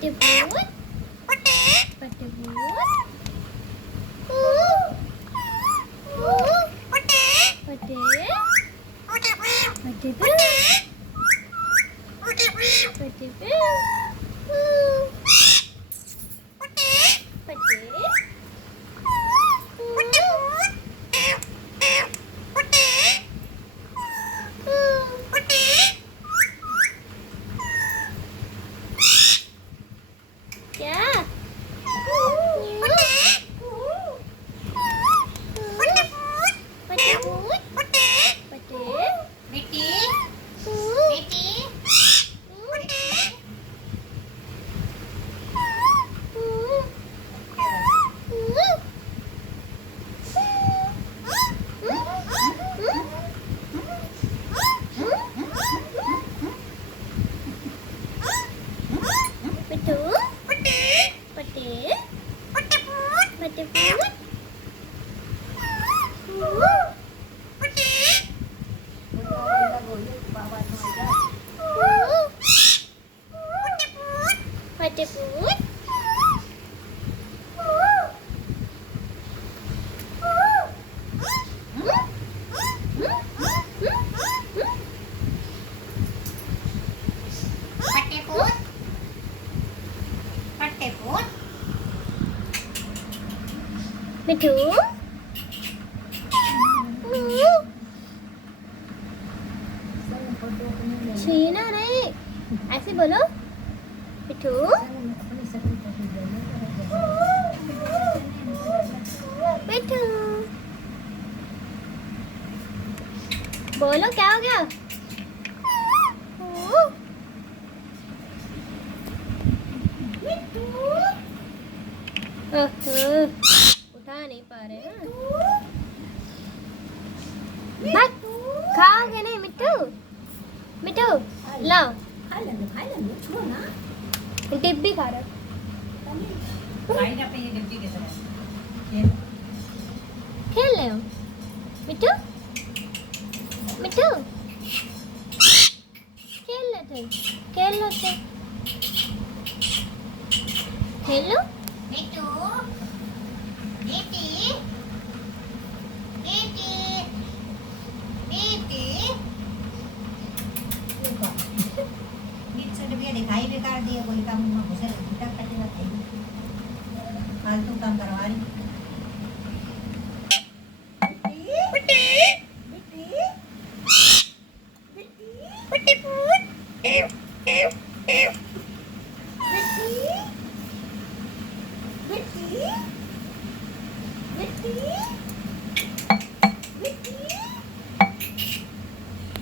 पट्टे भूत पट्टे भूत पट्टे पट्टे पट्टे पट्टे क्या पट्टे भूत पट्टे बेटी बेटी पिट्ठू पट्टे पट्टे भूत पट्टे भूत पट्टे भूत मिठू छीना नहीं ऐसे बोलो मिठू मिठू बोलो क्या हो गया उठा नहीं पा रहे हैं भाग खाओगे नहीं मिट्टू मिट्टू लाओ डिब्बी खा रहा खेल रहे हो मिट्टू मिट्टू खेल लेते खेलो बेटू बेटी बेटी बेटी भी दिखाई बेकार दिए कोई काम में घुसे घुटा कटे रहते फालतू काम करवा रही बेटी